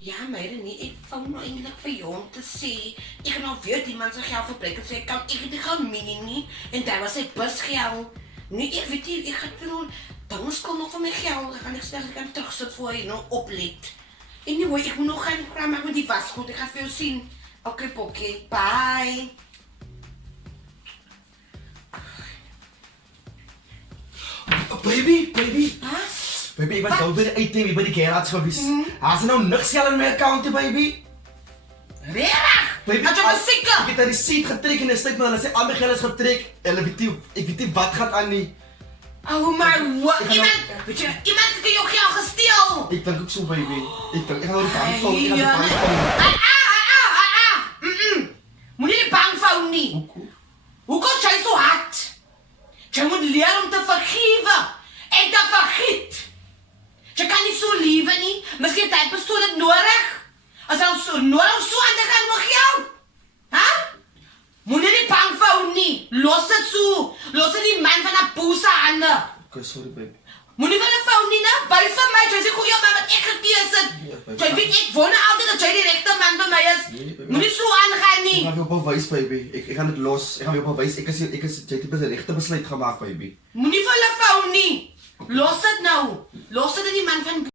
Ja, meide nie. Ek wou nou eintlik vir jou om te sê, ek gaan nou weer die man se geld verbruik en sê, kan ek dit gaan minie nie? En daar was sy busgeld. Nu, ek weet nie, ek gaan doen, dan kom nog van my geld, dan gaan ek stel, ek kan terugsit voor jy nou oplet. Anyway, ek moet nog gaan praat maak met die wasgoed, ek gaan vir jou sien. Okay, Pokkie, bye. Baby. Huh? Baby, ek was nou by die uitneem, by die garage gewees. Haas nou niks geld in my account, baby. Regtig? Baby, Dat jy was seker? Ek het uit die seat getrek en dit sê maar hulle sê al my geld is getrek. Hulle weet nie, ek weet nie wat gaan aan nie. Oh my word, Ek gaan iemand het jou geld gesteel. Ek dink ook so, baby. Ek gaan nou die bank val, ek gaan die Ja, bank nee. val. Moenie die bang vou nie. Hoekom jy so hard? Jy moet leer om te vergewe en te vergiet. Jy kan nie so liewe nie. Miskien het hy persoon dit nodig. As hy so nodig so aan te gaan met jou. Ha? Moenie die bang vou nie. Los dit so. Los dit die man van 'n boese hande. Okay, sorry, baby. Moenie van 'n vou nie, né? Wys van my, jy is 'n goeie man wat ek gekies het. Jy weet ek wou nou altyd dat jy die regte man vir my is. Moenie so aangaan nie. Ek gaan jou bewys, baby. Ek gaan dit los. Ek gaan jou bewys. Ek is jy het die regte besluit gemaak, baby. Moenie van 'n vou nie. Los dit nou. Los dit in die man van